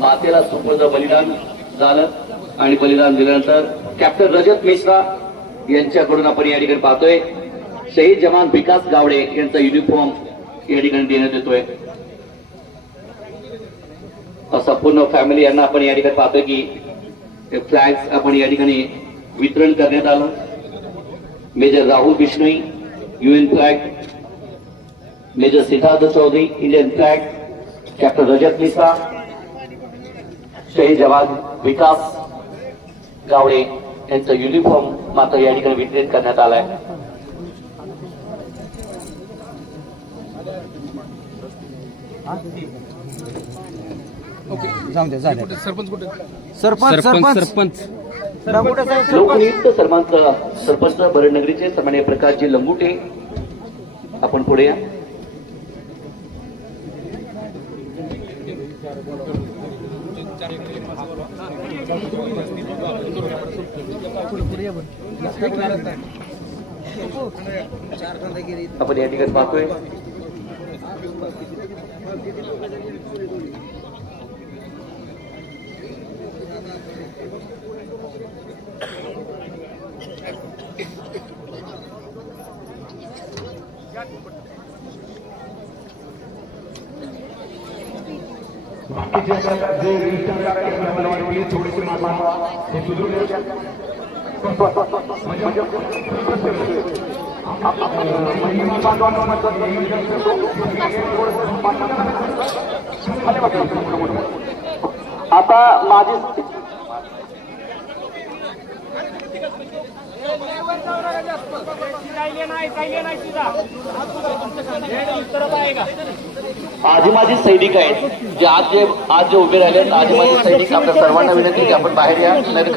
मातेला सुपूर्द बलिदान झालं आणि बलिदान दिल्यानंतर कॅप्टन रजत मिश्रा यांच्याकडून आपण या ठिकाणी पाहतोय. शहीद जवान विकास गावडे यांचा युनिफॉर्म या ठिकाणी देण्यात येतोय. संपूर्ण फॅमिली यांना आपण या ठिकाणी पाहतोय की फ्लॅग आपण या ठिकाणी वितरण करण्यात आलं. Major Rahul Bishnoi UN flag major Siddharth Chaudhary Indian flag captain Rajat Mishra शहीद जवान विकास गावडे यांचं युनिफॉर्म मात्र या ठिकाणी वितरित करण्यात आलाय. जाऊ दे झाले सरपंच कुठे? सरपंच सरपंच लोकनियुक्त सरपंच सरपंच सन्मान्य प्रकाशजी लंबुटे आपण पुढे या. आपण या ठिकाणी पाहतोय बाकीचे जे रजिस्टर करायचे थोडीशी मागवा हे सुधरून म्हणतात आता माझी आधी माझी सैनिक आहेत. जे आज जे आज जे उभे राहिले आहेत आजी माझी सैनिक आपल्या सर्वांना विनंती की आपण बाहेर या नाही खाली